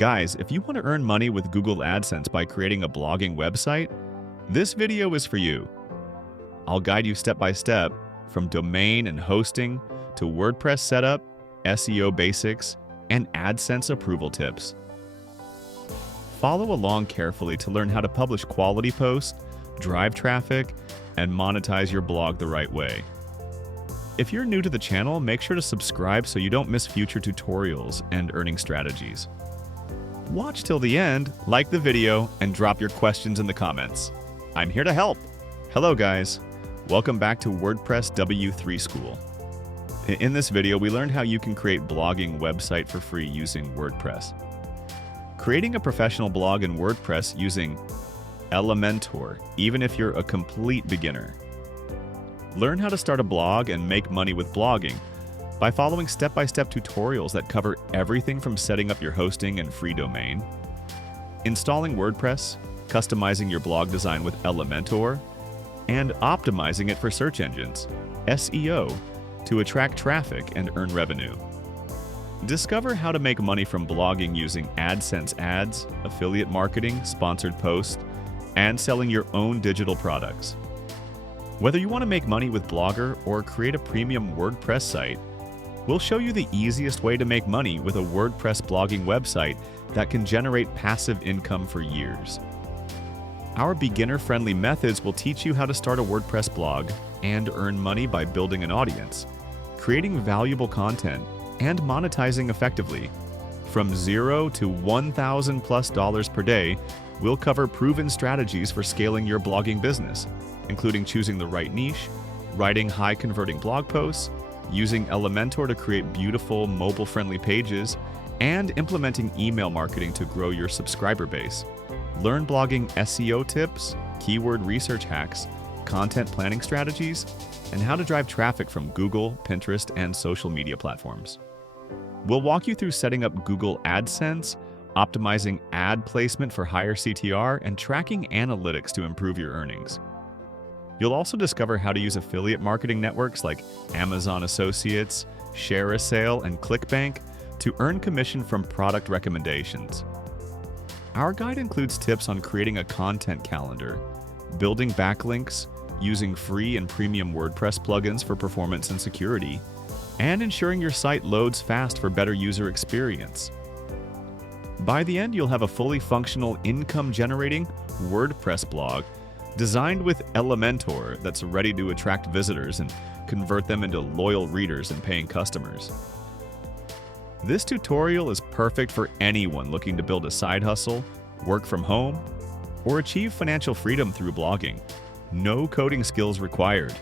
Guys, if you want to earn money with Google AdSense by creating a blogging website, this video is for you. I'll guide you step by step from domain and hosting to WordPress setup, SEO basics, and AdSense approval tips. Follow along carefully to learn how to publish quality posts, drive traffic, and monetize your blog the right way. If you're new to the channel, make sure to subscribe so you don't miss future tutorials and earning strategies. Watch till the end, like the video, and drop your questions in the comments. I'm here to help. Hello guys, welcome back to WordPress W3 School. In this video, we learned how you can create blogging website for free using WordPress. Creating a professional blog in WordPress using Elementor, even if you're a complete beginner. Learn how to start a blog and make money with blogging by following step-by-step tutorials that cover everything from setting up your hosting and free domain, installing WordPress, customizing your blog design with Elementor, and optimizing it for search engines, SEO, to attract traffic and earn revenue. Discover how to make money from blogging using AdSense ads, affiliate marketing, sponsored posts, and selling your own digital products. Whether you want to make money with Blogger or create a premium WordPress site, we'll show you the easiest way to make money with a WordPress blogging website that can generate passive income for years. Our beginner-friendly methods will teach you how to start a WordPress blog and earn money by building an audience, creating valuable content, and monetizing effectively. From $0 to $1,000+ per day, we'll cover proven strategies for scaling your blogging business, including choosing the right niche, writing high-converting blog posts, using Elementor to create beautiful mobile-friendly pages, and implementing email marketing to grow your subscriber base. Learn blogging SEO tips, keyword research hacks, content planning strategies, and how to drive traffic from Google, Pinterest, and social media platforms. We'll walk you through setting up Google AdSense, optimizing ad placement for higher CTR, and tracking analytics to improve your earnings. You'll also discover how to use affiliate marketing networks like Amazon Associates, Share a Sale, and ClickBank to earn commission from product recommendations. Our guide includes tips on creating a content calendar, building backlinks, using free and premium WordPress plugins for performance and security, and ensuring your site loads fast for better user experience. By the end, you'll have a fully functional income-generating WordPress blog designed with Elementor that's ready to attract visitors and convert them into loyal readers and paying customers. This tutorial is perfect for anyone looking to build a side hustle, work from home, or achieve financial freedom through blogging. No coding skills required.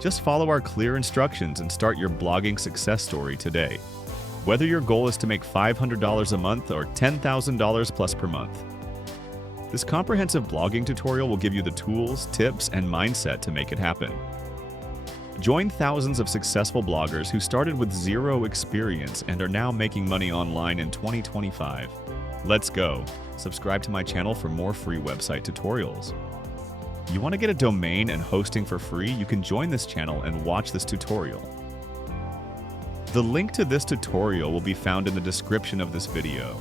Just follow our clear instructions and start your blogging success story today. Whether your goal is to make $500 a month or $10,000 plus per month. This comprehensive blogging tutorial will give you the tools, tips, and mindset to make it happen. Join thousands of successful bloggers who started with zero experience and are now making money online in 2025. Let's go! Subscribe to my channel for more free website tutorials. You want to get a domain and hosting for free? You can join this channel and watch this tutorial. The link to this tutorial will be found in the description of this video.